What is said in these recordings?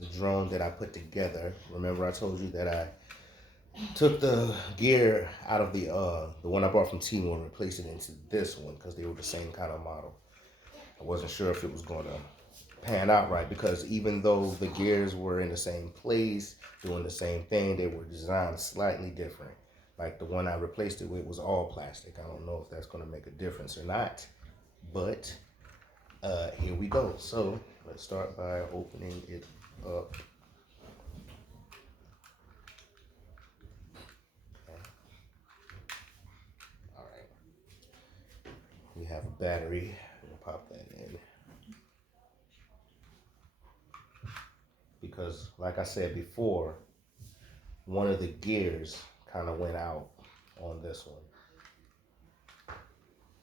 the drone that I put together. Remember I told you that I took the gear out of the one I bought from Temu and replaced it into this one because they were the same kind of model. I wasn't sure if it was going to pan out right because even though the gears were in the same place, doing the same thing, they were designed slightly different. Like the one I replaced it with was all plastic. I don't know if that's going to make a difference or not, but here we go. So let's start by opening it up. Okay. All right. We have a battery. We'll pop that in. Because like I said before, one of the gears kind of went out on this one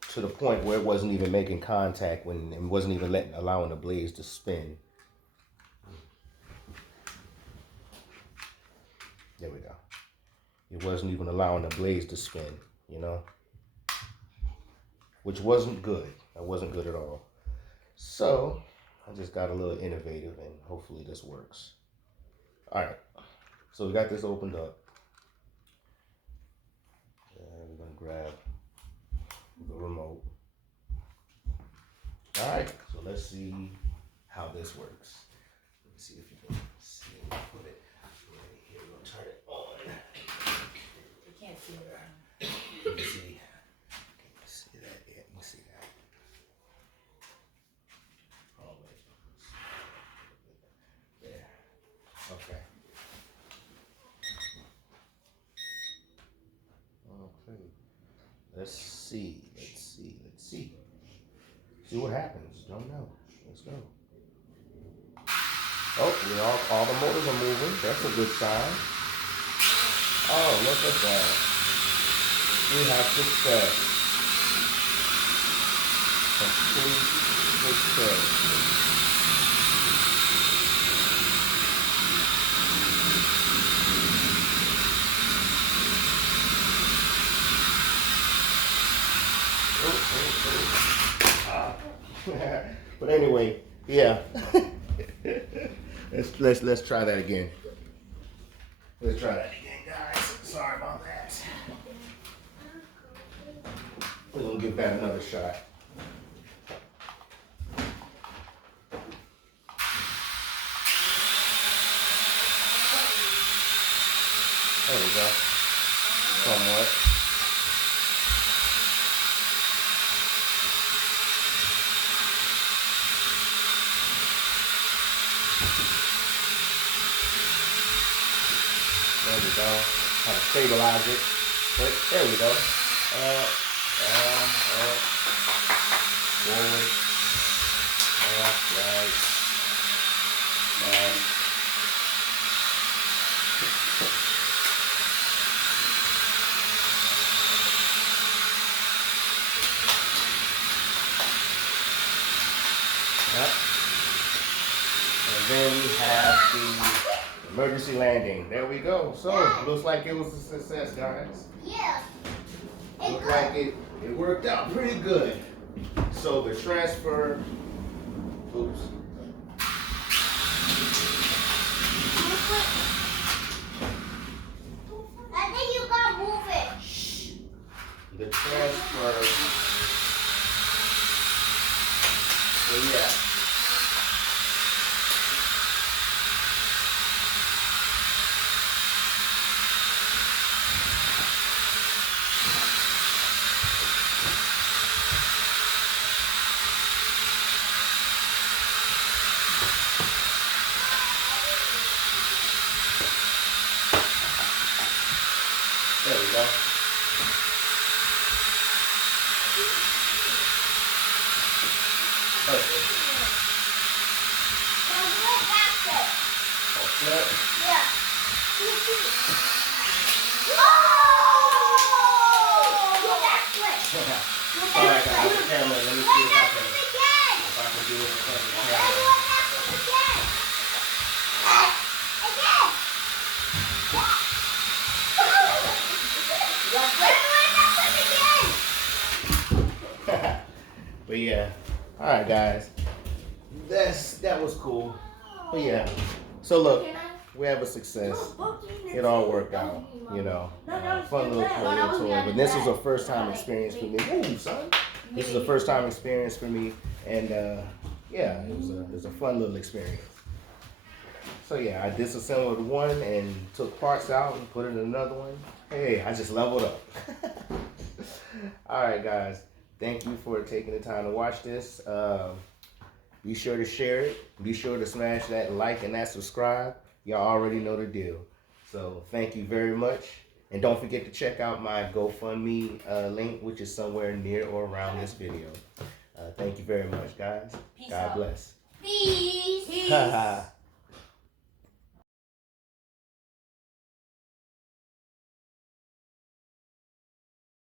to the point where it wasn't even making contact when it wasn't even allowing the blades to spin. There we go. It wasn't even allowing the blades to spin, you know, which wasn't good. That wasn't good at all. So I just got a little innovative and hopefully this works. All right, so we got this opened up. And we're gonna grab the remote. All right, so let's see how this works. Let me see if you can see it. Put it right here. We're gonna turn it on. You can't see it. Let me see. Can you see that? Yeah, you can see that. Oh, wait. There. Okay. Okay. Let's see. See what happens. Don't know. Let's go. Oh, all the motors are moving. That's a good sign. Oh, look at that. We have success. Complete success. But anyway, yeah. let's try that again. Let's try that again, guys. Sorry about that. We're gonna give that another shot. There we go. Somewhat. There we go. Kind of stabilize it. But there we go. Up, forward, right. Yep. And then we have the emergency landing. There we go. So looks like it was a success, guys. Yeah. Looks like it worked out pretty good. So the transfer, oops. I think you gotta move it. Shh. The transfer. So yeah. There we go. Perfect. Oh, flip. Yeah. Oh! All right, guys, the camera. Let me see if I can do it in front of the camera. But yeah, all right, guys, that was cool. But yeah, So look, we have a success. It all worked out, you know. Fun little toy. But this was a first time experience for me. Ooh, son. This is a first time experience for me, and yeah, it was a fun little experience. So yeah, I disassembled one and took parts out and put in another one. Hey, I just leveled up. All right, guys. Thank you for taking the time to watch this. Be sure to share it. Be sure to smash that like and that subscribe. Y'all already know the deal. So thank you very much. And don't forget to check out my GoFundMe link, which is somewhere near or around this video. Thank you very much, guys. Peace God out. bless. Peace.